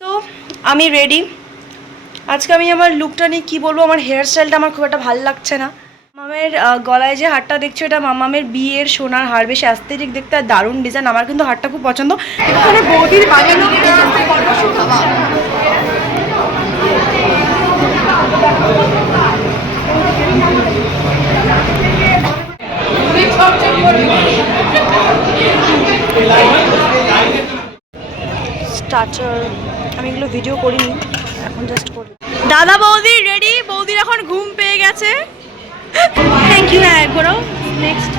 তো আমি রেডি। আজকে আমি আমার লুকটা নিয়ে কী বলবো, আমার হেয়ার স্টাইলটা আমার খুব একটা ভালো লাগছে না। মামামের গলায় যে হারটা দেখছো এটা মামামের বিয়ের সোনার হার, বেশ অ্যাস্থেটিক দেখতে আর দারুণ ডিজাইন। আমার কিন্তু হারটা খুব পছন্দ। এখানে বৌদির বাজানো স্টার্টার, আমি এগুলো ভিডিও করিনি, এখন জাস্ট করি। দাদা বৌদি রেডি, বৌদির এখন ঘুম পেয়ে গেছে। Thank you. হ্যাঁ ঘোরো নেক্সট।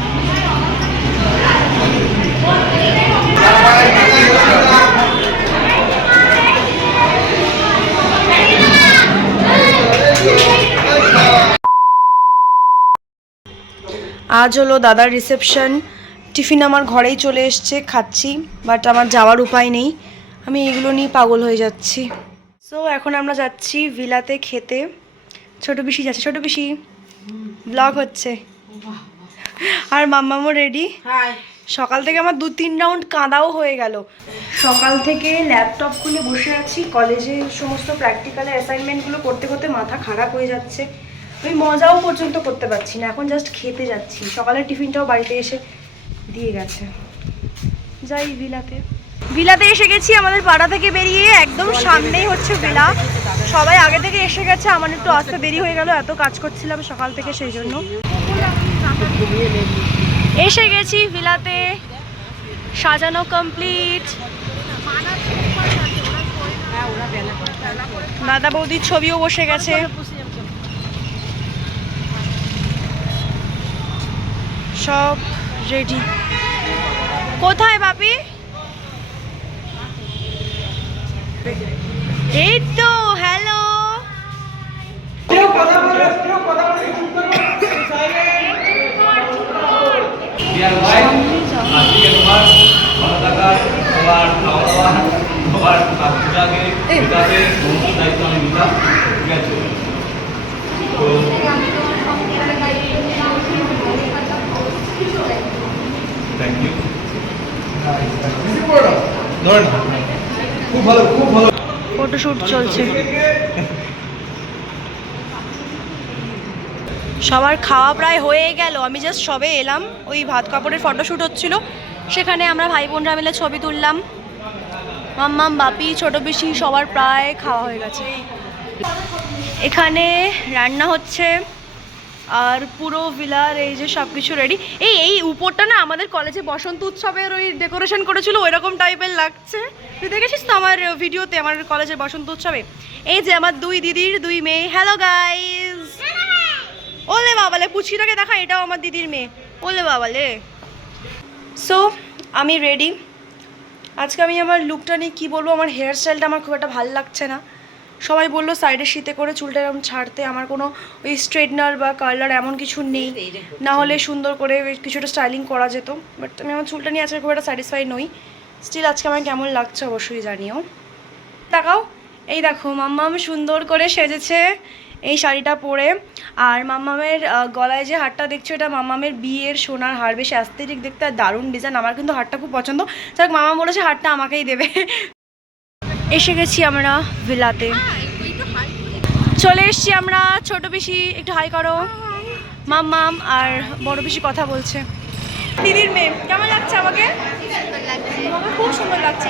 আজ হলো দাদার রিসেপশন। টিফিন আমার ঘরেই চলে এসছে, খাচ্ছি, বাট আমার যাওয়ার উপায় নেই। আমি এগুলো নিয়ে পাগল হয়ে যাচ্ছি। সো এখন আমরা যাচ্ছি ভিলাতে খেতে। ছোট পিসি যাচ্ছে, ছোট পিসি ব্লগ হচ্ছে। আর মাম্মামও রেডি। সকাল থেকে আমার 2-3 রাউন্ড কাঁদাও হয়ে গেল। সকাল থেকে ল্যাপটপ খুলে বসে আছি, কলেজের সমস্ত প্র্যাকটিক্যালের অ্যাসাইনমেন্টগুলো করতে করতে মাথা খারাপ হয়ে যাচ্ছে। আমি মজাও পর্যন্ত করতে পারছি না, এখন জাস্ট খেতে যাচ্ছি। সকালের টিফিনটাও বাড়িতে এসে দিয়ে গেছে। যাই ভিলাতে। ভিলাতে এসে গেছি, আমাদের পাড়া থেকে বেরিয়ে একদম সামনেই হচ্ছে ভিলা। সবাই আগে থেকে এসে গেছে, আমার একটু আসতে দেরি হয়ে গেল, এত কাজ করছিলাম সকাল থেকে, সেই জন্য। এসে গেছি ভিলাতে, সাজানো কমপ্লিট। দাদা বৌদির ছবিও বসে গেছে। সব রেডি। কোথায় বাপি? এই তো, হ্যালো। ফটোশুট চলছে, সবার খাওয়া প্রায় হয়ে গেল। আমি জাস্ট সবে এলাম, ওই ভাত কাপড়ের ফটোশ্যুট হচ্ছিল, সেখানে আমরা ভাই বোনরা মিলে ছবি তুললাম। মাম্মাম, বাপি, ছোট পিসি সবার প্রায় খাওয়া হয়ে গেছে। এখানে রান্না হচ্ছে আর পুরো ভিলার এই যে সব কিছু রেডি। এই উপরটা না আমাদের কলেজে বসন্ত উৎসবের ওই ডেকোরেশন করেছিল, ওই রকম টাইপের লাগছে। তুই দেখেছিস তো আমার ভিডিওতে, আমার কলেজের বসন্ত উৎসবে? এই যে আমার 2 দিদির 2 মেয়ে। Hello guys. ওলে বাবালে, পুচিটাকে দেখা, এটাও আমার দিদির মেয়ে। ওলে বাবালে। সো আমি রেডি। আজকে আমি আমার লুকটা নিয়ে কী বলবো, আমার হেয়ার স্টাইলটা আমার খুব একটা ভালো লাগছে না। সবাই বললো সাইডে শীতে করে চুলটা এরকম ছাড়তে, আমার কোনো ওই স্ট্রেটনার বা কার্লার এমন কিছু নেই, না হলে সুন্দর করে কিছুটা স্টাইলিং করা যেত। বাট আমি আমার চুলটা নিয়ে আজকে খুব একটা স্যাটিসফাই নই। স্টিল আজকে আমার কেমন লাগছে অবশ্যই জানিও। তাকাও, এই দেখো মাম্মাম সুন্দর করে সেজেছে এই শাড়িটা পরে। আর মাম্মামের গলায় যে হারটা দেখছো এটা মাম্মামের বিয়ের সোনার হার, বেশ অ্যাস্থেটিক দেখতে আর দারুণ ডিজাইন। আমার কিন্তু হারটা খুব পছন্দ। যাক, মামা বলেছে হারটা আমাকেই দেবে। এসে গেছি আমরা ভিলাতে, চলে এসছি আমরা। ছোট পিসি একটু হাই করো। মাম্মাম আর বড় পিসি কথা বলছে। দিদির মেয়ে, কেমন লাগছে আমাকে? খুব সুন্দর লাগছে।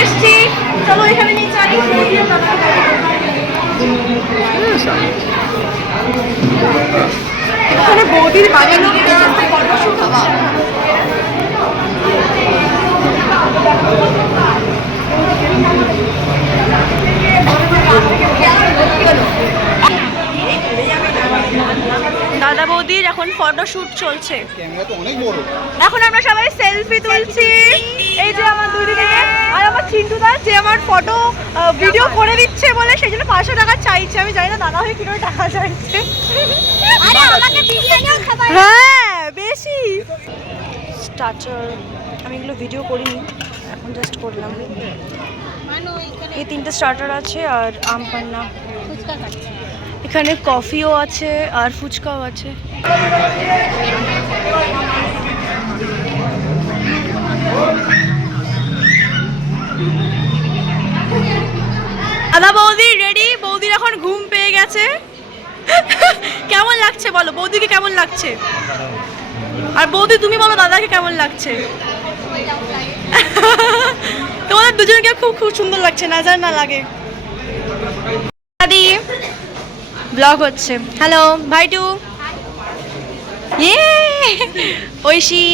এসছি, চলো এখানে নিয়ে চাই। এখানে বৌদির বাজানো দাদা বৌদির এখন ফটোশুট চলছে। এখন আমরা সবাই সেলফি তুলছি। এই যে আমার 2 দিদি আর আমার চিন্টু দা, যে আমার ফটো ভিডিও করে দিচ্ছে বলে সেই জন্য 500 টাকা চাইছে। আমি জানি না দাদা হয়ে কিভাবে টাকা চাইছে। হ্যাঁ বেশি। স্টার্টার, আমি এগুলো ভিডিও করিনি, এখন জাস্ট করলাম। এই 3টে স্টার্টার আছে আর আম পান্না, এখানে কফিও আছে আর ফুচকাও আছে। দাদা বৌদি রেডি, বৌদির এখন ঘুম পেয়ে গেছে। কেমন লাগছে বলো, বৌদিকে কেমন লাগছে? আর বৌদি তুমি বলো দাদাকে কেমন লাগছে? তোমাদের দুজনকে খুব খুব সুন্দর লাগছে, নজর না লাগে। দাদি ব্লগ হচ্ছে। হ্যালো ভাইটু, ঐশী।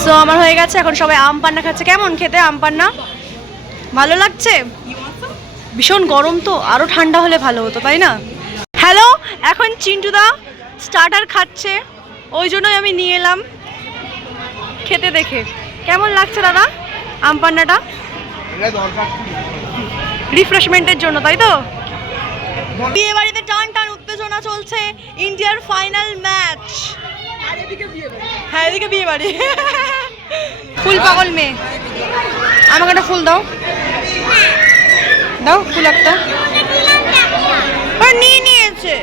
সো আমার হয়ে গেছে, এখন সবাই আম পান্না খাচ্ছে। কেমন খেতে আম পান্না? ভালো লাগছে? ভীষণ গরম তো, আরো ঠান্ডা হলে ভালো হতো, তাই না? হ্যালো, এখন চিন্টুদা স্টার্টার খাচ্ছে, ওই জন্যই আমি নিয়ে এলাম খেতে। দেখে কেমন লাগছে দাদা আম পান্নাটা? রিফ্রেশমেন্টের জন্য, তাই তো? বিয়ে বাড়িতে টান টান উত্তেজনা চলছে, ইন্ডিয়ার ফাইনাল ম্যাচ। হ্যাঁ, এদিকে বিয়ে বাড়ি। ফুল পাগল মেয়ে, আমাকে একটা ফুল দাও, দাও ফুল একটা। নিয়ে নিয়েছে।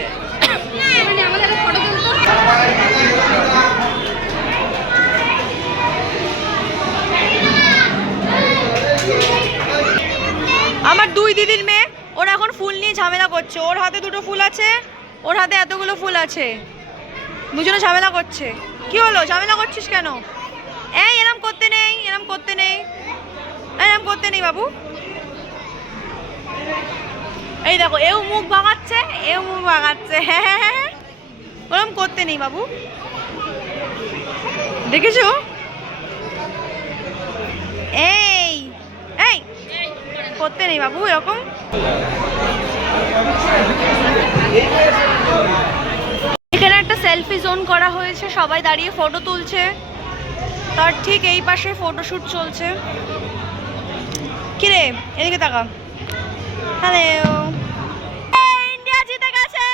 আমার 2 দিদির মেয়ে, ওরা এখন ফুল নিয়ে ঝামেলা করছে। ওর হাতে 2টো ফুল আছে, ওর হাতে এতগুলো ফুল আছে, দুজনে ঝামেলা করছে। কি হলো, ঝামেলা করছিস কেন? এই এরম করতে নেই, এরম করতে নেই, এরম করতে নেই বাবু। এই দেখো, এও মুখ ভাঙাচ্ছে, এও মুখ ভাঙাচ্ছে। ওরম করতে নেই বাবু, দেখেছো? এই এই করতে নেই বাবু এরকম। এখানে একটা সেলফি জোন করা হয়েছে, সবাই দাঁড়িয়ে ফটো তুলছে। তার ঠিক এই পাশে ফটোশুট চলছে। কিরে এদিকে তাকা। হ্যালো, ইন্ডিয়া জিতে গেছে।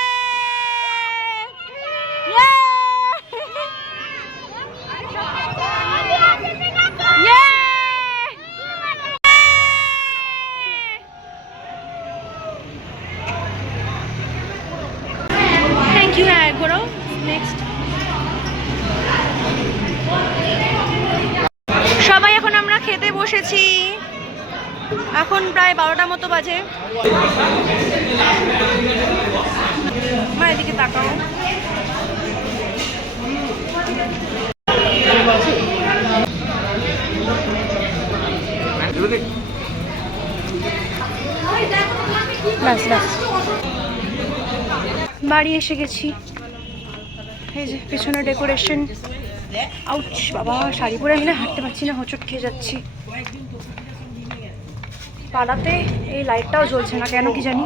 Thank you. হ্যাঁ ঘোরো নেক্সট। সবাই এখন আমরা খেতে বসেছি, এখন প্রায় 12টার মতো বাজে। মা এদিকে তাকাও। বাড়ি এসে গেছি, এই যে পেছনে ডেকোরেশন। আউচ বাবা, শাড়ি পরে আমি না হাঁটতে পারছি না, হোঁচট খেয়ে যাচ্ছি। পাড়াতে এই লাইটটাও জ্বলছে না কেন কি জানি।